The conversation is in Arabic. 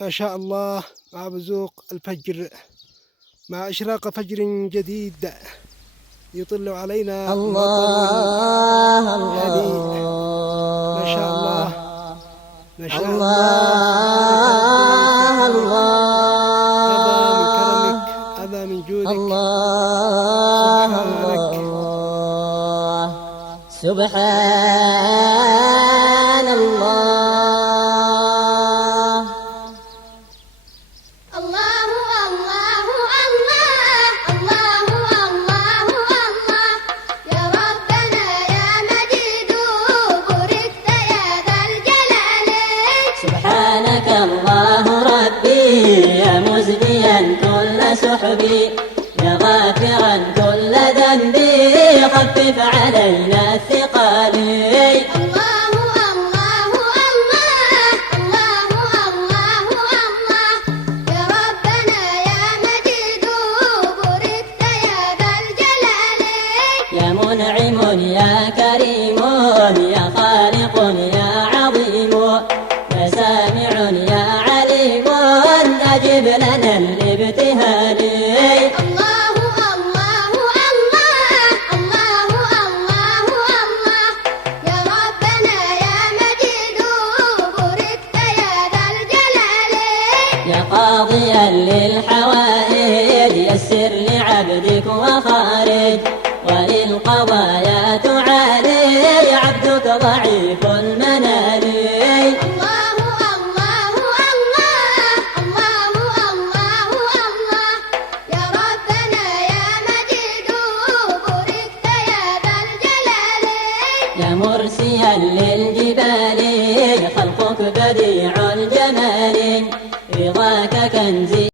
ما شاء الله، مع بزوق الفجر، مع إشراق فجر جديد يطل علينا مطر الله هنيء. ما شاء الله، الله ما شاء الله، الله بارك لك. هذا من الله كرمك، هذا من جودك. الله سبحانك. الله سبحان الله. الله الله الله الله الله يا ربنا يا مجيد بوركت يا ذا الجلال. سبحانك الله ربي يا مزديا كل سحبي، يا غافرا كل ذنبي خفف علينا الثقال. الله الله الله الله الله يا ربنا يا مجيد بوركت يا ذا الجلال. يا منعم يا كريم يا خالق يا عظيم، يا سامع يا عليم أجب لنا الابتهال. الله الله الله الله الله يا ربنا يا مجيد بوركت يا ذا الجلال. يا قاضيا للحوائج يسر لعبدك وخارج، وللقضايا تعالي عبدك ضعيف المنال. الله الله الله الله يا ربنا يا مجيد بوركت يا ذا الجلال. يا مرسيا للجبال خلقك بديع الجمال، رضاك كنزي